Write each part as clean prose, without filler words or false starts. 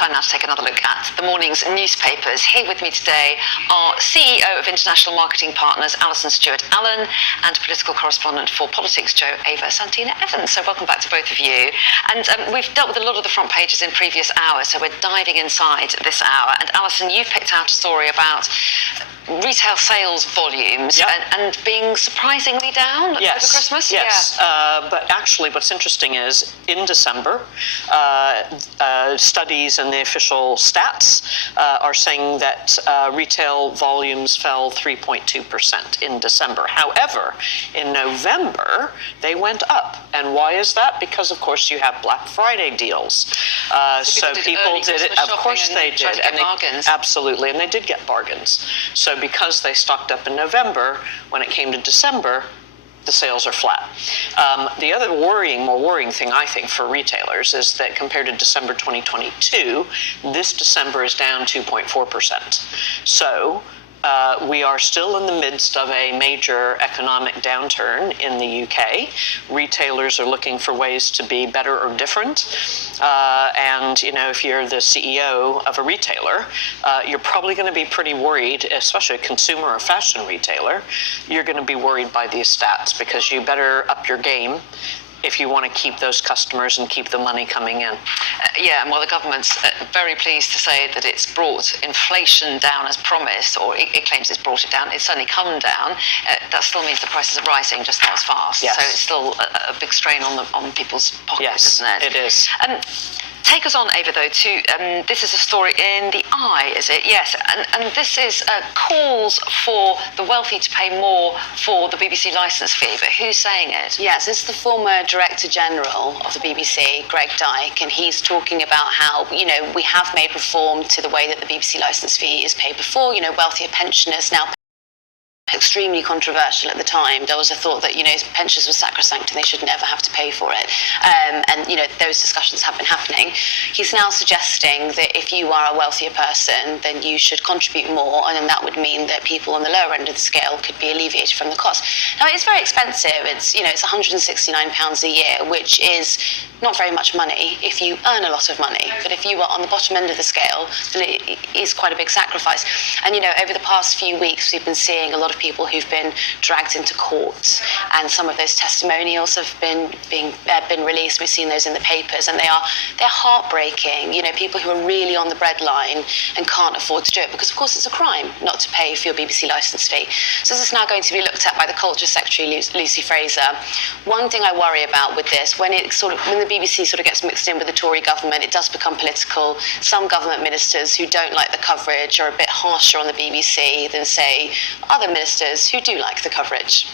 Time now to take another look at the morning's newspapers. Here with me today are CEO of International Marketing Partners, Alison Stewart-Allen, and political correspondent for Politics, Ava Santina Evans. So welcome back to both of you. And we've dealt with a lot of the front pages in previous hours, so we're diving inside this hour. And Alison, you've picked out a story about retail sales volumes and being surprisingly down over Christmas. Yes, but actually what's interesting is in December, studies and the official stats are saying that retail volumes fell 3.2% in December. However, in November, they went up. And why is that? Because, of course, you have Black Friday deals. So people did it. Of course they did. And bargains. Absolutely, and they did get bargains. So because they stocked up in November, when it came to December, the sales are flat. The other more worrying thing, I think, for retailers is that compared to December 2022, this December is down 2.4%. So we are still in the midst of a major economic downturn in the UK. Retailers are looking for ways to be better or different. And, you know, if you're the CEO of a retailer, you're probably going to be pretty worried, especially a consumer or fashion retailer. You're going to be worried by these stats because you better up your game if you want to keep those customers and keep the money coming in. And while the government's very pleased to say that it's brought inflation down as promised, or it claims it's brought it down, it's certainly come down, that still means the prices are rising, just not as fast. Yes. So it's still a big strain on people's pockets, Yes, isn't it? it is. Take us on, Ava, though, to this is a story in The Eye, is it? Yes, and this is calls for the wealthy to pay more for the BBC licence fee, but who's saying it? Yes, it's the former Director General of the BBC, Greg Dyke, and he's talking about how, you know, we have made reform to the way that the BBC licence fee is paid before. You know, wealthier pensioners now extremely controversial at the time. There was a thought that, you know, pensions were sacrosanct and they shouldn't ever have to pay for it. And, you know, those discussions have been happening. He's now suggesting that if you are a wealthier person, then you should contribute more, and then that would mean that people on the lower end of the scale could be alleviated from the cost. Now, it's very expensive. It's, you know, it's £169 a year, which is not very much money if you earn a lot of money. But if you are on the bottom end of the scale, then it is quite a big sacrifice. And, you know, over the past few weeks, we've been seeing a lot of people who've been dragged into court, and some of those testimonials have been released. We've seen those in the papers, and they're heartbreaking. You know, people who are really on the breadline and can't afford to do it, because of course it's a crime not to pay for your BBC licence fee. So this is now going to be looked at by the Culture Secretary, Lucy Fraser. One thing I worry about with this, when the BBC sort of gets mixed in with the Tory government, it does become political. Some government ministers who don't like the coverage are a bit harsher on the BBC than, say, other ministers who do like the coverage.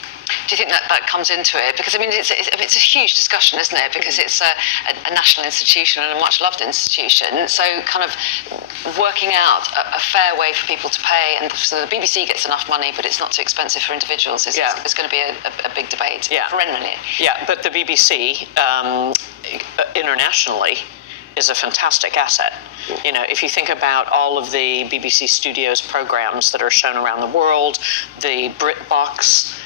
Do you think that comes into it? Because, I mean, it's a huge discussion, isn't it? Because it's a national institution and a much-loved institution. So kind of working out a fair way for people to pay, and so the BBC gets enough money, but it's not too expensive for individuals, is going to be a big debate perennially. Yeah, but the BBC, internationally, is a fantastic asset. You know, if you think about all of the BBC Studios programs that are shown around the world, the BritBox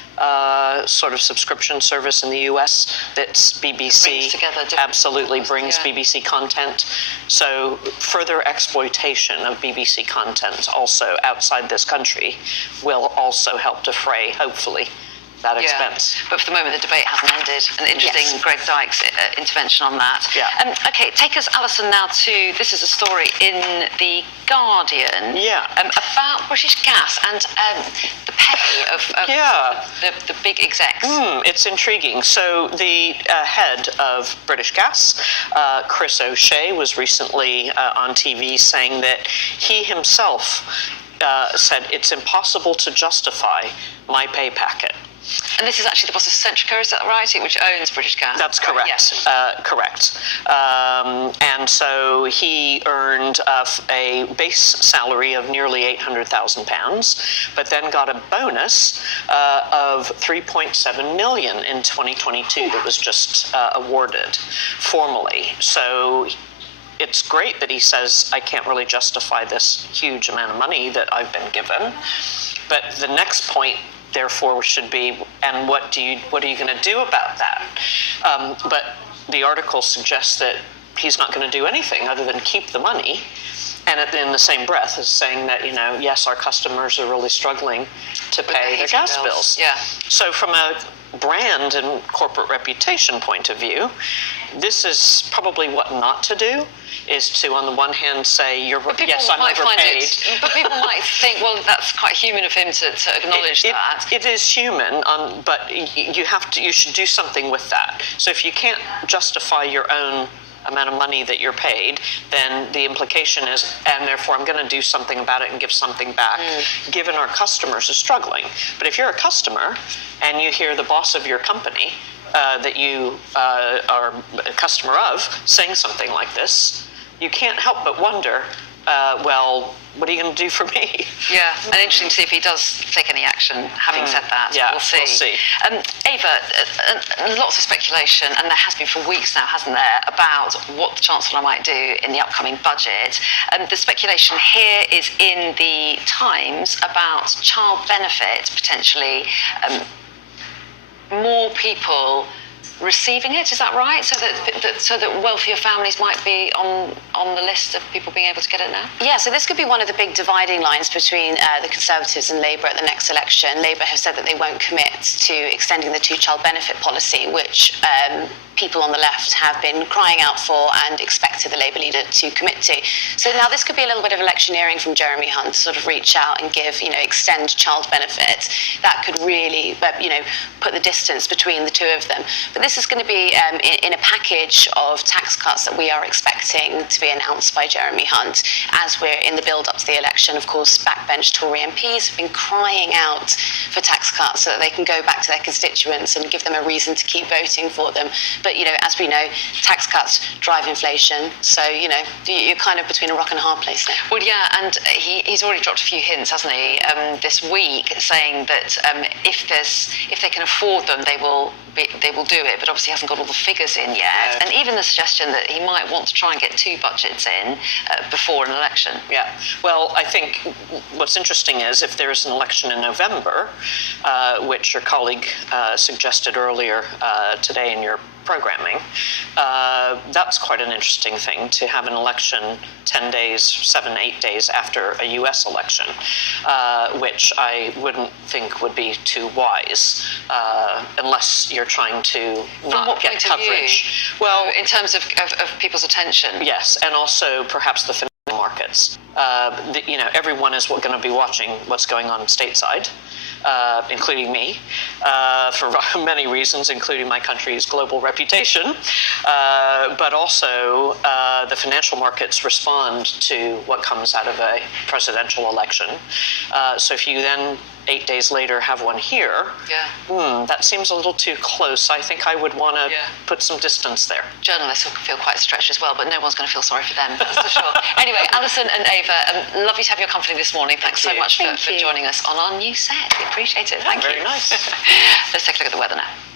sort of subscription service in the US that's BBC, brings BBC content. So further exploitation of BBC content also outside this country will also help defray, hopefully, that expense. But for the moment, the debate hasn't ended. And interesting, Greg Dyke's intervention on that. Okay, take us, Alison, now to, this is a story in The Guardian about British Gas and the pay of the big execs. It's intriguing. So the head of British Gas, Chris O'Shea, was recently on TV saying that he himself said it's impossible to justify my pay packet. And this is actually the boss of Centrica, is that right? Which owns British Gas. That's correct. Correct. And so he earned a base salary of nearly £800,000, but then got a bonus of $3.7 million in 2022 that was just awarded formally. So it's great that he says, I can't really justify this huge amount of money that I've been given. But the next point, therefore, should be, and what are you going to do about that? But the article suggests that he's not going to do anything other than keep the money. And in the same breath as saying that, yes, our customers are really struggling to pay their gas bills. Yeah. So from a brand and corporate reputation point of view, this is probably what not to do, is to, on the one hand, say, yes, I'm overpaid. But people might think, well, that's quite human of him to acknowledge that. It is human, but you should do something with that. So if you can't justify your own amount of money that you're paid, then the implication is, and therefore I'm going to do something about it and give something back, given our customers are struggling. But if you're a customer and you hear the boss of your company that you are a customer of saying something like this, you can't help but wonder, well, what are you going to do for me? Yeah, and interesting to see if he does take any action. Having said that, yeah, we'll see. Ava, lots of speculation, and there has been for weeks now, hasn't there, about what the Chancellor might do in the upcoming budget. The speculation here is in the Times about child benefit, potentially more people receiving it, is that right? So that wealthier families might be on the list of people being able to get it now? Yeah, so this could be one of the big dividing lines between the Conservatives and Labour at the next election. Labour have said that they won't commit to extending the two-child benefit policy, which people on the left have been crying out for and expected the Labour leader to commit to. So now this could be a little bit of electioneering from Jeremy Hunt to sort of reach out and give, extend child benefit. That could really, put the distance between the two of them. But this is going to be in a package of tax cuts that we are expecting to be announced by Jeremy Hunt as we're in the build-up to the election. Of course, backbench Tory MPs have been crying out for tax cuts so that they can go back to their constituents and give them a reason to keep voting for them. But, as we know, tax cuts drive inflation. So, you're kind of between a rock and a hard place there. Well, yeah, and he's already dropped a few hints, hasn't he, this week, saying that if they can afford them, they will do it, but obviously hasn't got all the figures in yet. No. And even the suggestion that he might want to try and get two budgets in before an election. Yeah. Well, I think what's interesting is if there is an election in November, which your colleague suggested earlier today in your programming, that's quite an interesting thing, to have an election 10 days, 7, 8 days after a U.S. election, which I wouldn't think would be too wise, unless you're trying to not get coverage. Well, in terms of people's attention. Yes, and also perhaps the financial markets. Everyone is going to be watching what's going on stateside. Including me, for many reasons, including my country's global reputation, but also the financial markets respond to what comes out of a presidential election. So if you then 8 days later have one here, that seems a little too close. I think I would want to put some distance there. Journalists will feel quite stretched as well, but no one's going to feel sorry for them, that's for sure. Anyway, Alison and Ava, lovely to have your company this morning. Thanks so much for joining us on our new set. We appreciate it. Thank you. Very nice. Let's take a look at the weather now.